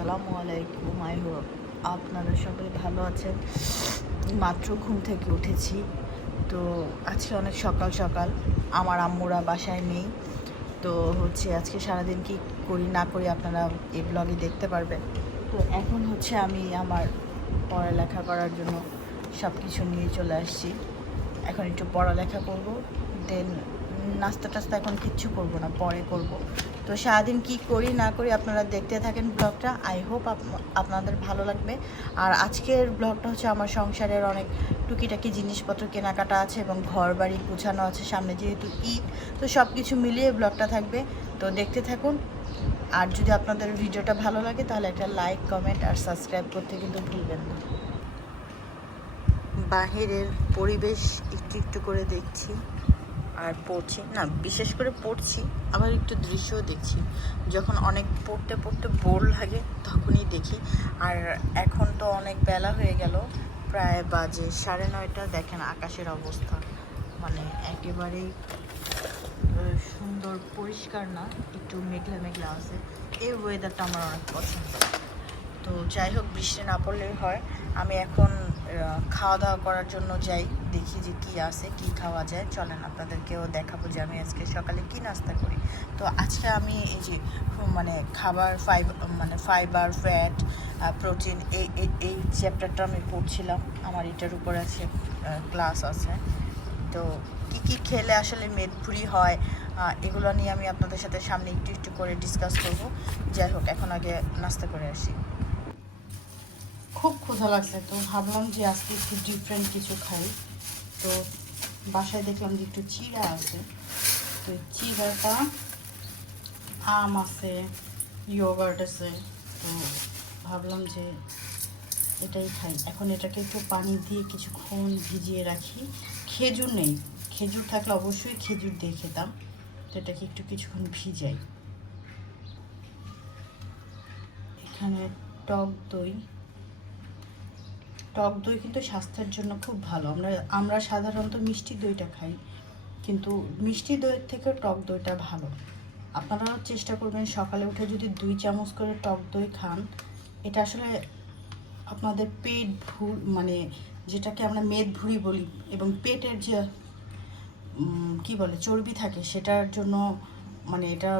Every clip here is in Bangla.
আসসালামু আলাইকুম। আই হোপ আপনারা সবাই ভালো আছেন। মাত্র ঘুম থেকে উঠেছি, তো আজকে অনেক সকাল সকাল। আমার আম্মুরা বাসায় নেই, তো হচ্ছে আজকে সারাদিন কি করি না করি আপনারা এই ব্লগে দেখতে পারবেন। তো এখন হচ্ছে আমি আমার পড়ালেখা করার জন্য সব কিছু নিয়ে চলে আসছি। এখন একটু পড়ালেখা করব, দেন নাস্তা টাস্তা এখন কিচ্ছু করব না, পরে করব। তো সারাদিন কি করি না করি আপনারা দেখতে থাকেন ব্লগটা। আই হোপ আপনাদের ভালো লাগবে। আর আজকের ব্লগটা হচ্ছে আমার সংসারের অনেক টুকিটাকি জিনিসপত্র কেনাকাটা আছে এবং ঘর বাড়ি গুছানো আছে, সামনে যেহেতু ঈদ, তো সব কিছু মিলিয়ে ব্লগটা থাকবে। তো দেখতে থাকুন। আর যদি আপনাদের ভিডিওটা ভালো লাগে তাহলে একটা লাইক, কমেন্ট আর সাবস্ক্রাইব করতে কিন্তু ভুলবেন না। বাহিরের পরিবেশ একটু একটু করে দেখছি আর পড়ছি, না বিশেষ করে পড়ছি, আবার একটু দৃশ্যও দেখছি। যখন অনেক পড়তে পড়তে বোর লাগে তখনই দেখি। আর এখন তো অনেক বেলা হয়ে গেল, প্রায় বাজে 9:30। দেখেন আকাশের অবস্থা, মানে একেবারেই সুন্দর, পরিষ্কার না, একটু মেঘলা মেঘলা আছে। এই ওয়েদারটা আমার অনেক পছন্দ। তো যাই হোক, বৃষ্টি না পড়লেই হয়। আমি এখন খাওয়া দাওয়া করার জন্য যাই, দেখি যে কি আছে, কি খাওয়া যায়। চলেন আপনাদেরকেও দেখাবো যে আমি আজকে সকালে কি নাস্তা করি। তো আজকে আমি এই যে মানে খাবার ফাইবার, ফ্যাট, প্রোটিন, এই চ্যাপ্টারটা আমি পড়ছিলাম। আমার এটার উপর আছে ক্লাস আছে। তো কী কী খেলে আসলে মেদভুঁড়ি হয়, এগুলো নিয়ে আমি আপনাদের সাথে সামনে একটু একটু করে ডিসকাস করব। যাই হোক, এখন আগে নাস্তা করে আসি। খুব ক্ষুধা লাগছে, তো ভাবলাম যে আজকে একটু ডিফারেন্ট কিছু খাই। তো বাসায় দেখলাম যে একটু চিড়া আছে, তো চিড়াটা, আম আছে, ইয়োগার্ট আছে, তো ভাবলাম যে এটাই খাই। এখন এটাকে একটু পানি দিয়ে কিছুক্ষণ ভিজিয়ে রাখি। খেজুর নেই, খেজুর থাকলে অবশ্যই খেজুর দিয়ে খেতাম। তো এটাকে একটু কিছুক্ষণ ভিজাই। এখানে টক দই, টক দই কিন্তু স্বাস্থ্যের জন্য খুব ভালো। আমরা সাধারণত মিষ্টি দইটা খাই, কিন্তু মিষ্টি দইয়ের থেকেও টক দইটা ভালো। আপনারাও চেষ্টা করবেন সকালে উঠে যদি 2 চামচ করে টক দই খান। এটা আসলে আপনাদের পেট মানে যেটাকে আমরা মেদভুঁড়ি বলি, এবং পেটের যে কি বলে চর্বি থাকে, সেটার জন্য মানে এটা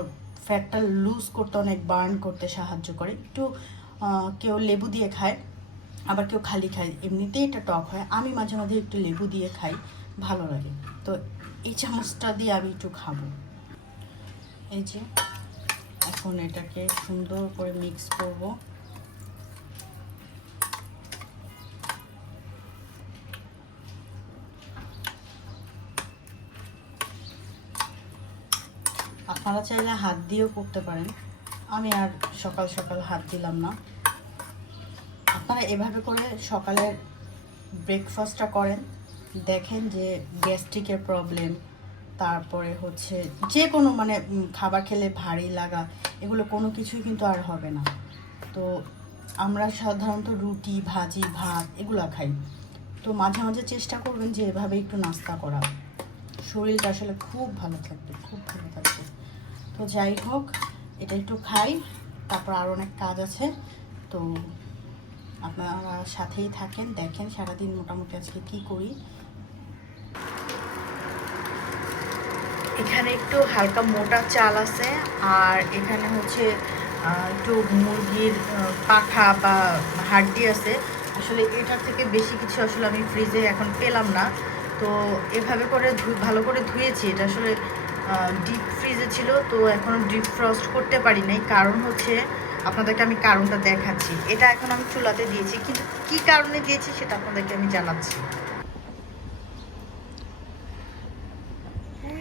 ফ্যাটটা লুজ করতে, অনেক বার্ন করতে সাহায্য করে। একটু কেউ লেবু দিয়ে খায়, আবার কেউ খালি খায়, এমনিতেই এটা টক হয়। আমি মাঝে মাঝে একটু লেবু দিয়ে খাই, ভালো লাগে। তো এই চামচটা দিয়ে আমি একটু খাবো। এই যে এখন এটাকে সুন্দর করে মিক্স করব। আপনারা চাইলে হাত দিয়েও করতে পারেন, আমি আর সকাল সকাল হাত দিলাম না। আপনারা এভাবে করে সকালের ব্রেকফাস্টটা করেন, দেখেন যে গ্যাস্ট্রিকের প্রবলেম, তারপরে হচ্ছে যে কোনো মানে খাবার খেলে ভারী লাগা, এগুলো কোনো কিছুই কিন্তু আর হবে না। তো আমরা সাধারণত রুটি, ভাজি, ভাত এগুলো খাই। তো মাঝে মাঝে চেষ্টা করবেন যে এভাবে একটু নাস্তা করা, শরীরটা আসলে খুব ভালো থাকবে, খুব ভালো থাকবে। তো যাই হোক, এটা একটু খাই, তারপর আরও অনেক কাজ আছে। তো আপনারা সাথেই থাকেন, দেখেন সারাদিন মোটামুটি আজকে কী করি। এখানে একটু হালকা মোটা চাল আছে, আর এখানে হচ্ছে একটু মুরগির পাখা বা হাড্ডি আছে। আসলে এটার থেকে বেশি কিছু আসলে আমি ফ্রিজে এখন পেলাম না, তো এভাবে করে ভালো করে ধুয়েছি। এটা আসলে ডিপ ফ্রিজে ছিল, তো এখনও ডিপ ফ্রস্ট করতে পারি নাই। কারণ হচ্ছে, আপনাদেরকে আমি কারণটা দেখাচ্ছি। এটা এখন আমি চুলাতে দিয়েছি, কিন্তু কী কারণে দিয়েছি সেটা আপনাদেরকে আমি জানাচ্ছি।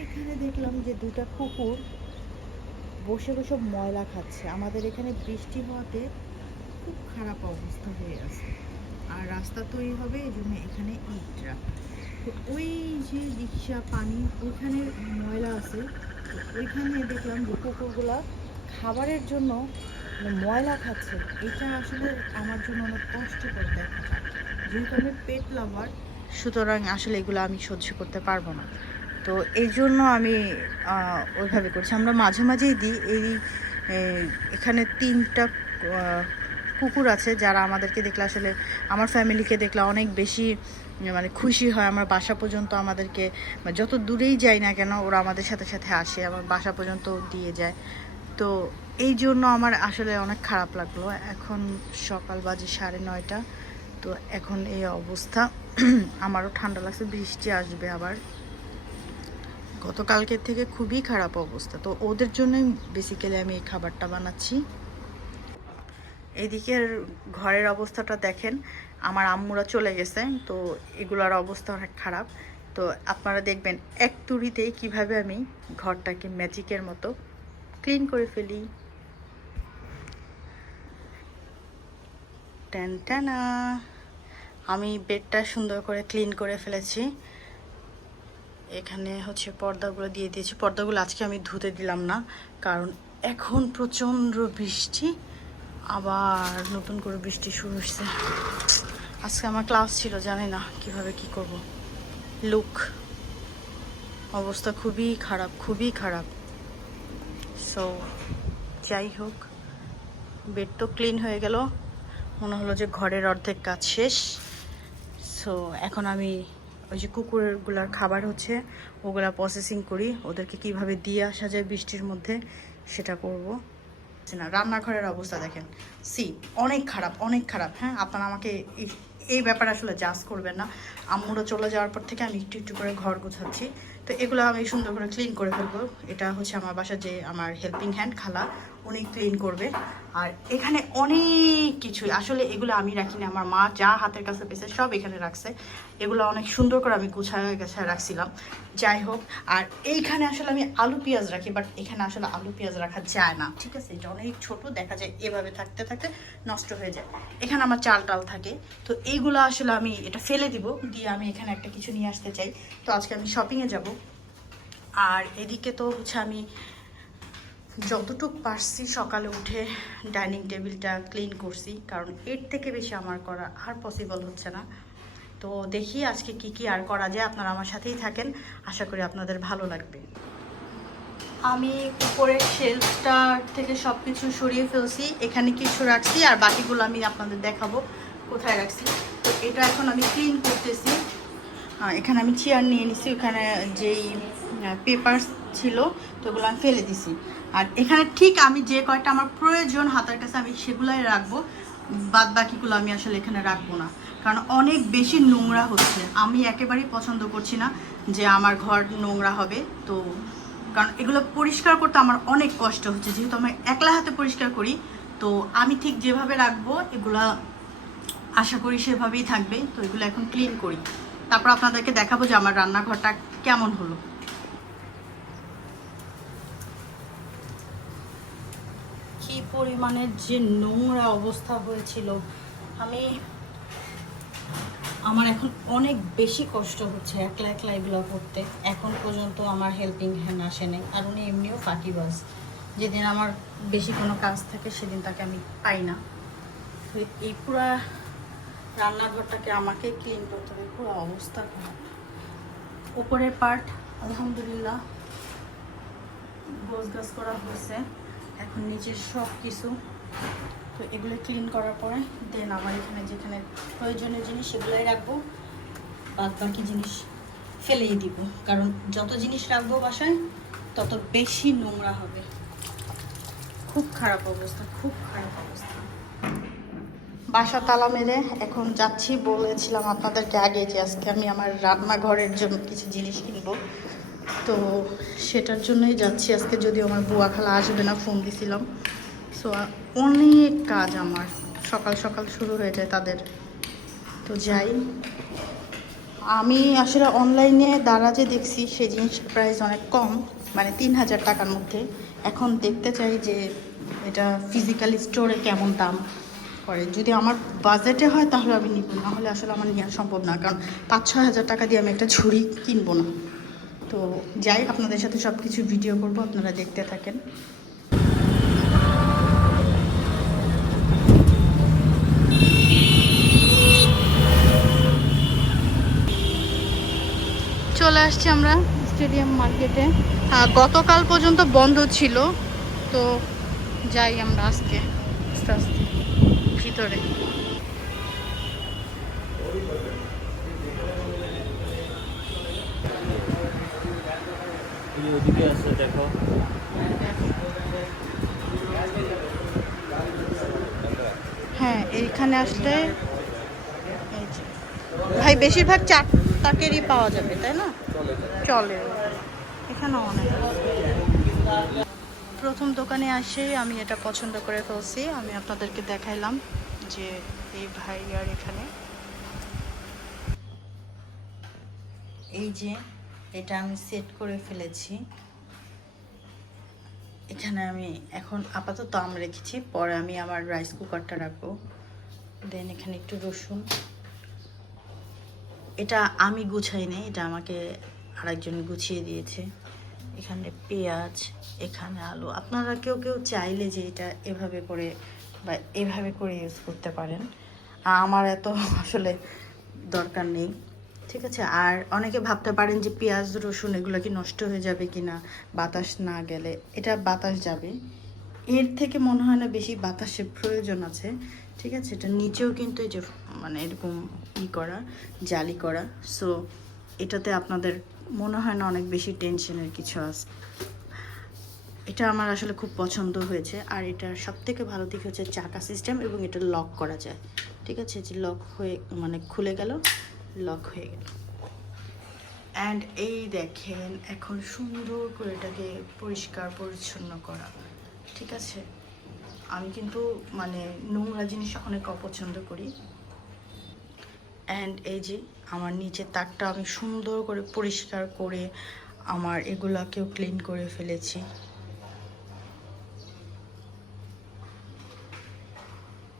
এখানে দেখলাম যে 2টা কুকুর বসে বসে ময়লা খাচ্ছে। আমাদের এখানে বৃষ্টি হওয়াতে খুব খারাপ অবস্থা হয়ে আছে, আর রাস্তা তৈরি হবে, এই জন্য এখানে ইটরা। তো ওই যে রিক্সা পানি ওইখানে ময়লা আছে, তো ওইখানে দেখলাম যে কুকুরগুলা খাবারের জন্য ময়লা খাচ্ছে। এটা আসলে আমার জন্য অনেক কষ্টকর দেখা, যেহেতু আমি পেট লাভার, সুতরাং আসলে এগুলো আমি সহ্য করতে পারবো না। তো এই জন্য আমি ওইভাবে করছি। আমরা মাঝে মাঝেই দিই। এখানে 3টা কুকুর আছে যারা আমাদেরকে দেখলে আসলে আমার ফ্যামিলিকে দেখলে অনেক বেশি মানে খুশি হয়। আমার বাসা পর্যন্ত আমাদেরকে যত দূরেই যাই না কেন ওরা আমাদের সাথে সাথে আসে, আমার বাসা পর্যন্ত দিয়ে যায়। তো এই জন্য আমার আসলে অনেক খারাপ লাগলো। এখন সকাল বাজে 9:30, তো এখন এই অবস্থা। আমারও ঠান্ডা লাগছে, বৃষ্টি আসবে আবার। গতকালকের থেকে খুবই খারাপ অবস্থা, তো ওদের জন্যই বেসিক্যালি আমি এই খাবারটা বানাচ্ছি। এইদিকের ঘরের অবস্থাটা দেখেন, আমার আম্মুরা চলে গেছে, তো এগুলোর অবস্থা অনেক খারাপ। তো আপনারা দেখবেন এক তুড়িতেই কিভাবে আমি ঘরটাকে ম্যাজিকের মতো ক্লিন করে ফেলি। টানটানা, আমি বেডটা সুন্দর করে ক্লিন করে ফেলেছি। এখানে হচ্ছে পর্দাগুলো দিয়ে দিয়েছি। পর্দাগুলো আজকে আমি ধুতে দিলাম না, কারণ এখন প্রচণ্ড বৃষ্টি, আবার নতুন করে বৃষ্টি শুরু হয়েছে। আজকে আমার ক্লাস ছিল, জানি না কিভাবে কি করব। লুক, অবস্থা খুবই খারাপ, খুবই খারাপ। সো যাই হোক, বেড তো ক্লিন হয়ে গেল, মনে হলো যে ঘরের অর্ধেক কাজ শেষ। সো এখন আমি ওই যে কুকুরগুলার খাবার হচ্ছে ওগুলা প্রসেসিং করি, ওদেরকে কিভাবে দিয়ে আসা যায় বৃষ্টির মধ্যে সেটা করব। না, রান্নাঘরের অবস্থা দেখেন, অনেক খারাপ, অনেক খারাপ। হ্যাঁ, আপনারা আমাকে এই ব্যাপারে আসলে জাজ করবেন না। আম্মুরা চলে যাওয়ার পর থেকে আমি একটু একটু করে ঘর গোছাচ্ছি, তো এগুলো আমি সুন্দর করে ক্লিন করে ফেলবো। এটা হচ্ছে আমার বাসার যে আমার হেল্পিং হ্যান্ড খালা, উনি ক্লিন করবে। আর এখানে অনেক কিছু, আসলে এগুলো আমি রাখি না, আমার মা যা হাতের কাছে পেয়েছে সব এখানে রাখছে। এগুলো অনেক সুন্দর করে আমি গুছায় গেছায় রাখছিলাম। যাই হোক, আর এইখানে আসলে আমি আলু পেঁয়াজ রাখি, বাট এখানে আসলে আলু পেঁয়াজ রাখা যায় না, ঠিক আছে? এটা অনেক ছোট, দেখা যায় এভাবে থাকতে থাকতে নষ্ট হয়ে যায়। এখানে আমার চাল টাল থাকে, তো এইগুলো আসলে আমি এটা ফেলে দিব, দিয়ে আমি এখানে একটা কিছু নিয়ে আসতে চাই। তো আজকে আমি শপিংয়ে যাব। আর এদিকে তো হচ্ছে আমি যতটুকু পারছি সকালে উঠে ডাইনিং টেবিলটা ক্লিন করছি, কারণ এর থেকে বেশি আমার করা আর পসিবল হচ্ছে না। তো দেখি আজকে কি কি আর করা যায়, আপনারা আমার সাথেই থাকেন, আশা করি আপনাদের ভালো লাগবে। আমি উপরের শেলফটা থেকে সব কিছু সরিয়ে ফেলছি, এখানে কিছু রাখছি আর বাকিগুলো আমি আপনাদের দেখাবো কোথায় রাখছি। তো এটা এখন আমি ক্লিন করতেছি। এখানে আমি চেয়ার নিয়ে নিছি, ওখানে যেই পেপারস ছিল তো ওগুলো আমি ফেলে দিছি। আর এখানে ঠিক আমি যে কয়টা আমার প্রয়োজন হাতের কাছে আমি সেগুলাই রাখবো, বাদ বাকিগুলো আমি আসলে এখানে রাখবো না, কারণ অনেক বেশি নোংরা হচ্ছে। আমি একেবারেই পছন্দ করছি না যে আমার ঘর নোংরা হবে। তো কারণ এগুলো পরিষ্কার করতে আমার অনেক কষ্ট হচ্ছে, যেহেতু আমি একলা হাতে পরিষ্কার করি। তো আমি ঠিক যেভাবে রাখবো এগুলা আশা করি সেভাবেই থাকবে। তো এগুলো এখন ক্লিন করি, তারপর আপনাদেরকে দেখাবো যে আমার রান্নাঘরটা কেমন হলো। কি পরিমাণের যে নোংরা অবস্থা হয়েছিল, আমার এখন অনেক বেশি কষ্ট হচ্ছে একলা একলা এগুলো করতে। এখন পর্যন্ত আমার হেল্পিং হ্যান্ড আসেনি, আর উনি এমনিও ফাঁকিবাজ, যেদিন আমার বেশি কোনো কাজ থাকে সেদিন তাকে আমি পাই না। তো এই পুরা রান্নাঘরটাকে আমাকে ক্লিন করতে হবে, পুরো অবস্থা খারাপ। উপরের পার্ট আলহামদুলিল্লাহ গোছগাছ করা হয়েছে, এখন নিচের সব কিছু। তো এগুলো ক্লিন করার পরে দেন আমার এখানে যেখানে প্রয়োজনীয় জিনিস সেগুলোই রাখবো, বাদ বাকি জিনিস ফেলেই দিব, কারণ যত জিনিস রাখবো বাসায় তত বেশি নোংরা হবে। খুব খারাপ অবস্থা, খুব খারাপ অবস্থা। বাসা তালা মেরে এখন যাচ্ছি, বলেছিলাম আপনাদেরকে আগে যে আজকে আমি আমার রান্নাঘরের জন্য কিছু জিনিস কিনবো, তো সেটার জন্যই যাচ্ছি আজকে। যদিও আমার বুয়া খালা আসবে না, ফোন দিছিলাম। সো অনেক কাজ আমার সকাল সকাল শুরু হয়ে যায় তাদের। তো যাই, আমি আসলে অনলাইনে দারাজে দেখছি সেই জিনিসের প্রাইস অনেক কম, মানে 3000 টাকার মধ্যে। এখন দেখতে চাই যে এটা ফিজিক্যাল স্টোরে কেমন দাম করে। যদি আমার বাজেটে হয় তাহলে আমি নিব, না হলে আসলে আমার নেওয়া সম্ভব না, কারণ 5-6 হাজার টাকা দিয়ে আমি একটা ঝুড়ি কিনবো না। তো যাই, আপনাদের সাথে সব কিছু ভিডিও করব, আপনারা দেখতে থাকেন। চলে আসছি আমরা স্টেডিয়াম মার্কেটে। গতকাল পর্যন্ত বন্ধ ছিল, তো যাই আমরা আজকে আস্তে আস্তে ভিতরে ভিতরে। ওদিকে আছে দেখো। হ্যাঁ, এইখানে আসলে ভাই বেশিরভাগ চারটাকেরই পাওয়া যাবে, তাই না? চলে, এখানে অনেক। প্রথম দোকানে আসে আমি এটা পছন্দ করে ফেলছি। আমি আপনাদেরকে দেখাইলাম যে এই ভাইয়ার এখানে এই যে এটা আমি সেট করে ফেলেছি। এখানে আমি এখন আপাতত আম রেখেছি, পরে আমি আমার রাইস কুকারটা রাখবো। দেন এখানে একটু রসুন, এটা আমি গুছাই নাই, এটা আমাকে আরেকজন গুছিয়ে দিয়েছে। এখানে পেঁয়াজ, এখানে আলু। আপনারা কেউ কেউ চাইলে যে এটা এভাবে করে বা এভাবে করে ইউজ করতে পারেন, আমার এত আসলে দরকার নেই, ঠিক আছে। আর অনেকে ভাবতে পারেন যে পেঁয়াজ রসুন এগুলো কি নষ্ট হয়ে যাবে কি না বাতাস না গেলে। এটা বাতাস যাবে, এর থেকে মনে হয় না বেশি বাতাসের প্রয়োজন আছে, ঠিক আছে। এটা নিচেও কিন্তু এই যে মানে এরকম করা, জালি করা, সো এটাতে আপনাদের মনে হয় না অনেক বেশি টেনশনের কিছু আছে। এটা আমার আসলে খুব পছন্দ হয়েছে। আর এটার সবথেকে ভালো দিক হচ্ছে চাকা সিস্টেম, এবং এটা লক করা যায়, ঠিক আছে। যে লক হয়ে মানে খুলে গেল, লক হয়ে গেল। অ্যান্ড এই দেখেন এখন সুন্দর করে এটাকে পরিষ্কার পরিচ্ছন্ন করা, ঠিক আছে। আমি কিন্তু মানে নোংরা জিনিস অনেক অপছন্দ করি। অ্যান্ড এই যে আমার নিচের তাকটা আমি সুন্দর করে পরিষ্কার করে আমার এগুলাকেও ক্লিন করে ফেলেছি।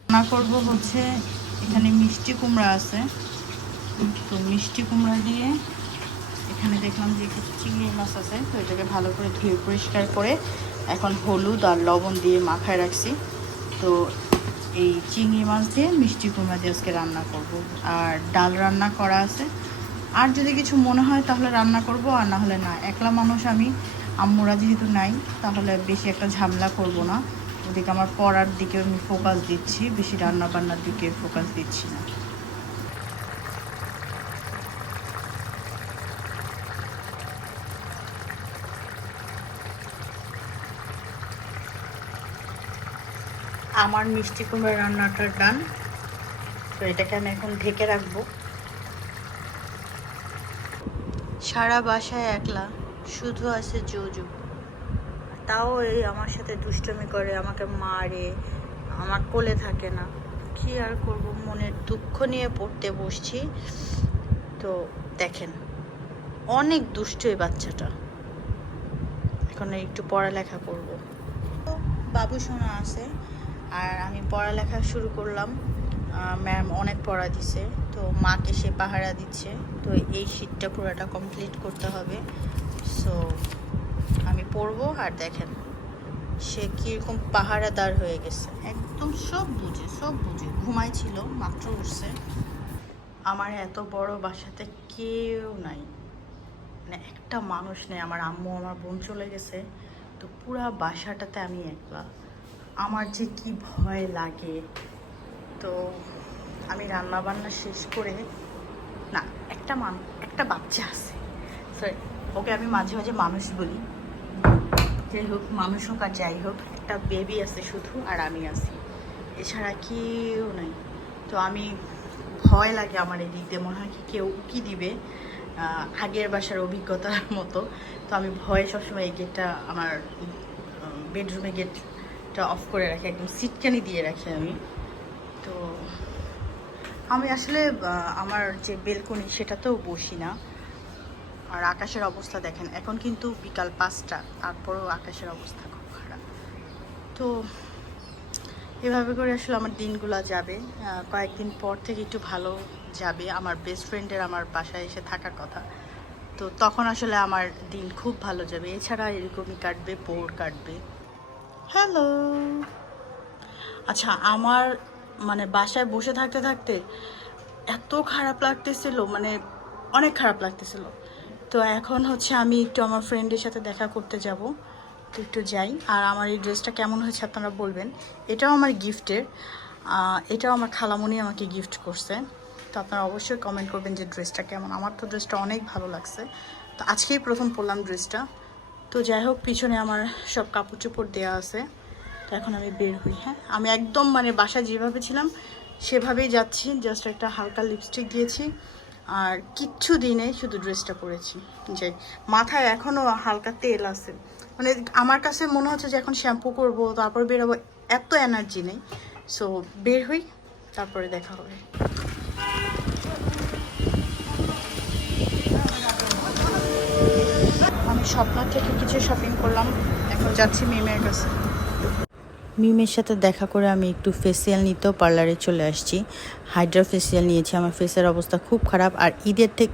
রান্না করব হচ্ছে, এখানে মিষ্টি কুমড়া আছে, তো মিষ্টি কুমড়া দিয়ে এখানে দেখলাম যে কিছু চিংড়ি মাছ আছে, তো এটাকে ভালো করে ধুয়ে পরিষ্কার করে এখন হলুদ আর লবণ দিয়ে মাখায় রাখছি। তো এই চিংড়ি মাছ দিয়ে মিষ্টি কুমড়া দিয়ে আজকে রান্না করব। আর ডাল রান্না করা আছে, আর যদি কিছু মনে হয় তাহলে রান্না করব, আর না হলে না। একলা মানুষ আমি, আম্মুরা যেহেতু নাই, তাহলে বেশি একটা ঝামেলা করব না। ওদিকে আমার পড়ার দিকে আমি ফোকাস দিচ্ছি, বেশি রান্না বান্নার দিকে ফোকাস দিচ্ছি না। আমার মিষ্টি কুমড়া রান্নাটা ডান, তো এটাকে আমি এখন ঢেকে রাখবো। সারা বাসায় একলা, শুধু আছে জুজু, তাও এই আমার সাথে দুষ্টুমি করে, আমাকে মারে, আমার কোলে থাকে না। কি আর করব, মনের দুঃখ নিয়ে পড়তে বসছি। তো দেখেন অনেক দুষ্ট এই বাচ্চাটা। এখন একটু পড়ালেখা করব, বাবু সোনা আছে, আর আমি পড়ালেখা শুরু করলাম। ম্যাম অনেক পড়া দিছে, তো মাকে সে পাহারা দিচ্ছে। তো এই শীটটা পুরোটা কমপ্লিট করতে হবে, সো আমি পড়বো। আর দেখেন সে কীরকম পাহারাদার হয়ে গেছে, একদম সব বুঝে সব বুঝে। ঘুমাইছিল, মাত্র উঠছে। আমার এত বড় বাসাতে কেউ নাই, মানে একটা মানুষ নেই। আমার আম্মু আমার বোন চলে গেছে, তো পুরা বাসাটাতে আমি একলা। আমার যে কি ভয় লাগে। তো আমি রান্না বান্না শেষ করে, না একটা বাচ্চা আছে, সরি ওকে আমি মাঝে মাঝে মানুষ বলি, যাই হোক মানুষ হোক আর যাই হোক, একটা বেবি আছে শুধু, আর আমি আছি, এছাড়া কেউ নাই। তো আমি ভয় লাগে আমার এই দিতে, মনে হয় কি কেউ উকি দিবে, আগের বাসার অভিজ্ঞতার মতো। তো আমি ভয়ে সবসময় এই গেটটা, আমার বেডরুমে গেটটা অফ করে রাখি, একদম সিটকানি দিয়ে রাখি আমি। তো আমি আসলে আমার যে বেলকনি সেটাতেও বসি না। আর আকাশের অবস্থা দেখেন, এখন কিন্তু বিকাল 5টা, তারপরেও আকাশের অবস্থা খুব খারাপ। তো এভাবে করে আসলে আমার দিনগুলো যাবে। কয়েকদিন পর থেকে একটু ভালো যাবে। আমার বেস্ট ফ্রেন্ডের আমার বাসায় এসে থাকার কথা, তো তখন আসলে আমার দিন খুব ভালো যাবে। এছাড়া এরকমই কাটবে, বোর কাটবে। হ্যালো, আচ্ছা আমার মানে বাসায় বসে থাকতে থাকতে এত খারাপ লাগতেছিল, মানে অনেক খারাপ লাগতেছিল। তো এখন হচ্ছে আমি একটু আমার ফ্রেন্ডের সাথে দেখা করতে যাব, তো একটু যাই। আর আমার এই ড্রেসটা কেমন হয়েছে আপনারা বলবেন, এটাও আমার গিফটের। এটাও আমার খালামণি আমাকে গিফট করছে। তো আপনারা অবশ্যই কমেন্ট করবেন যে ড্রেসটা কেমন। আমার তো ড্রেসটা অনেক ভালো লাগছে। তো আজকেই প্রথম পরলাম ড্রেসটা। তো যাই হোক, পিছনে আমার সব কাপড় চোপড় দেওয়া আছে। তো এখন আমি বের হই। হ্যাঁ, আমি একদম মানে বাসায় যেভাবে ছিলাম সেভাবেই যাচ্ছি। জাস্ট একটা হালকা লিপস্টিক দিয়েছি আর কিচ্ছু দিনে শুধু ড্রেসটা পরেছি। যাই, মাথায় এখনও হালকা তেল আছে। মানে আমার কাছে মনে হচ্ছে যে এখন শ্যাম্পু করবো, তারপর বেরোবো, এত এনার্জি নেই। সো বের হই, তারপরে দেখা হবে। আমি স্বপ্না থেকে কিছু শপিং করলাম, এখন যাচ্ছি মিমের কাছে। মিমের সাথে দেখা করে আমি একটু ফেসিয়াল নিতেও পার্লারে চলে আসছি। হাইড্রা ফেসিয়াল নিয়েছি। আমার ফেসের অবস্থা খুব খারাপ। আর ঈদের থেকে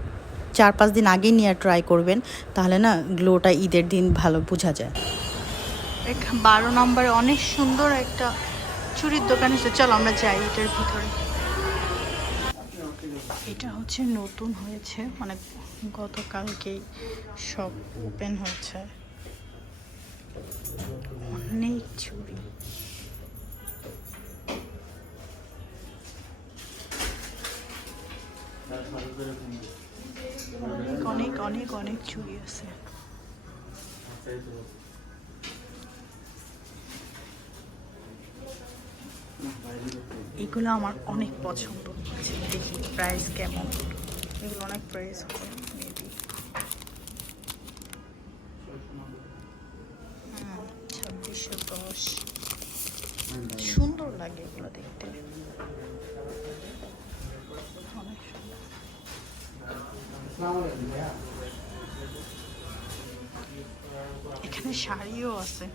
4-5 দিন আগেই নিয়ে ট্রাই করবেন, তাহলে না গ্লোটা ঈদের দিন ভালো বোঝা যায়। 12 নম্বরে অনেক সুন্দর একটা চুড়ির দোকান এসে, চলো আমরা যাই এটার ভিতরে। এটা হচ্ছে নতুন হয়েছে, মানে গতকালকেই সব ওপেন হয়েছে। অনেক চুড়ি, অনেক অনেক অনেক চুড়ি আছে। এগুলো আমার অনেক পছন্দ। দেখি প্রাইস কেমন। এগুলো অনেক প্রাইস হবে মেবি 2610। সুন্দর লাগে এগুলো দেখতে, অনেক সুন্দর। এখানে শাড়িও আছে।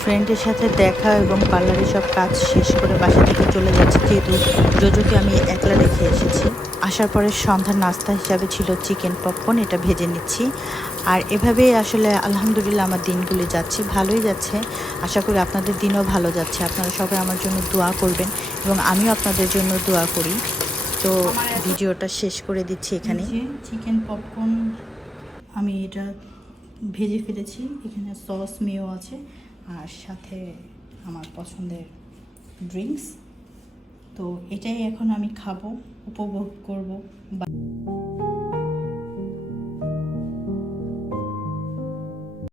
ফ্রেন্ডের সাথে দেখা এবং পার্লারে সব কাজ শেষ করে বাসা থেকে চলে যাচ্ছি, যেহেতু জোজোকে আমি একলা রেখে এসেছি। আসার পরে সন্ধ্যার নাস্তা হিসাবে ছিল চিকেন পপকর্ন, এটা ভেজে নিচ্ছি। আর এভাবেই আসলে আলহামদুলিল্লাহ আমার দিনগুলি যাচ্ছে, ভালোই যাচ্ছে। আশা করি আপনাদের দিনও ভালো যাচ্ছে। আপনারা সবাই আমার জন্য দোয়া করবেন এবং আমিও আপনাদের জন্য দোয়া করি। তো ভিডিওটা শেষ করে দিচ্ছি এখানে। চিকেন পপকর্ন আমি এটা ভেজে ফেলেছি, এখানে সস মেও আছে আর সাথে আমার পছন্দের ড্রিঙ্কস। তো এটাই এখন আমি খাবো, উপভোগ করব।